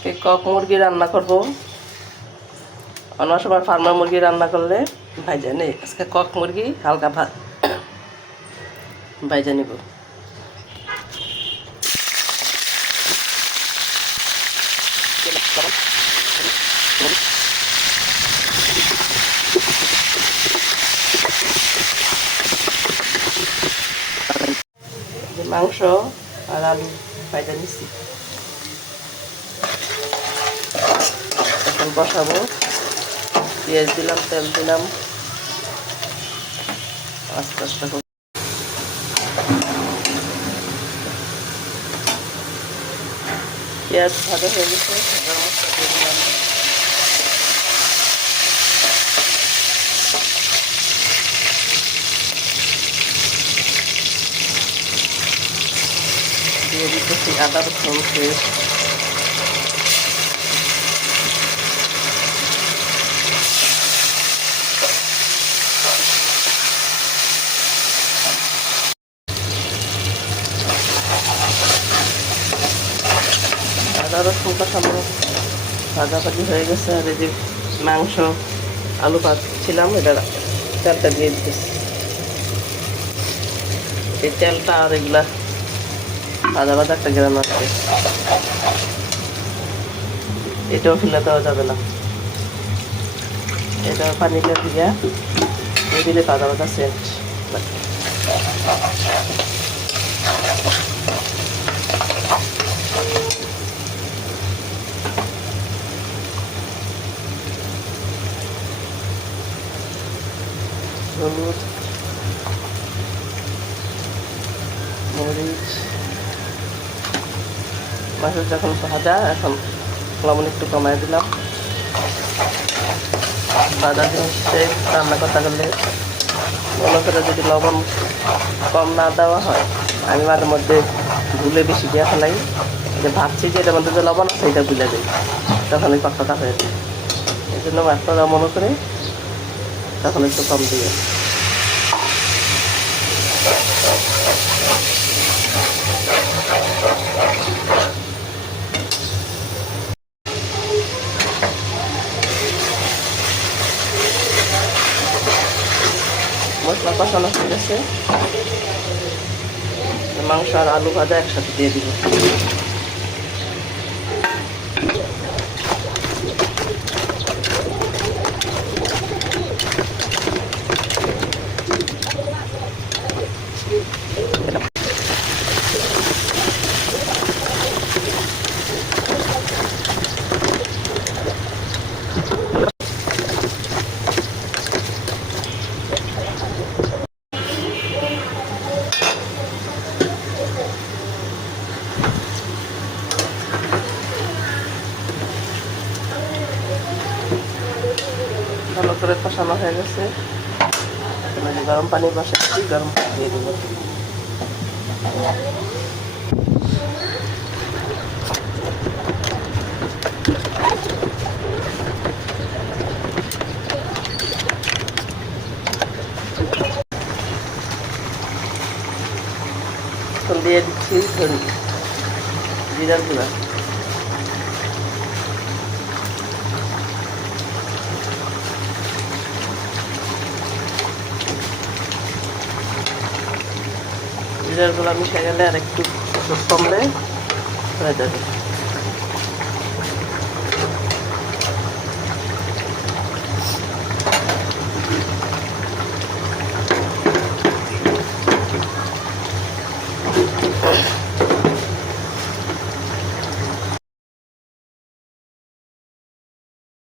আজকে কক মুরগি রান্না করব। অন্য সময় ফার্মার মুরগি রান্না করলে ভাইজা নেই, আজকে কক মুরগি হালকা ভাইজা নিব। মাংস আর আলু ভাইজা নিচ্ছি, এখন বসাবো। পেঁয়াজ দিলাম, তেল দিলাম, আস্তে আস্তে পেঁয়াজ ভাজা হয়ে গেছে, গরম মশলা দিয়ে দিলাম। দিয়ে দিতেছি আদা রসুন পেস্ট, আদা রসুন কষানো ভাজাভাজি হয়ে গেছে। আর এই যে মাংস আলু ভাজছিলাম, এটা তেলটা দিয়ে দিতেছি। এই তেলটা আর এগুলা ভাজা ভাজা একটা গ্রাম আছে, এটাও ফেলে দেওয়া যাবে না। এটা পানি দিয়ে দিলে ভাজা ভাজা সেন্ট। হলুদ, মরিচ, মাছের যখন ভাজা, এখন লবণ একটু কমাই দিলাম। ভাজা জিনিসে রান্না করতে গেলে মনে করে যদি লবণ কম না দেওয়া হয়, আমি মাঝে মধ্যে ভুলে বেশি দিয়ে ফেলাই, যে ভাবছি যে এটার মধ্যে যে লবণ আছে এটা ভুলে যাই, তখন ওই পাকটা হয়ে যায়। এই জন্য মাছটা মনে করে তখন একটু কম দিয়ে মশলা কষানো হয়ে গেছে। মাংস আর আলু ভাজা একসাথে দিয়ে দিব। ভালো করে কষানো হয়ে গেছে। গরম পানি বসাচ্ছি, গরম পানি দিয়ে দেবো। দিয়ে দিচ্ছি জিরার গুঁড়া, জিরার গুঁড়া মিশে গেলে আর একটু কমলে হয়ে যাবে।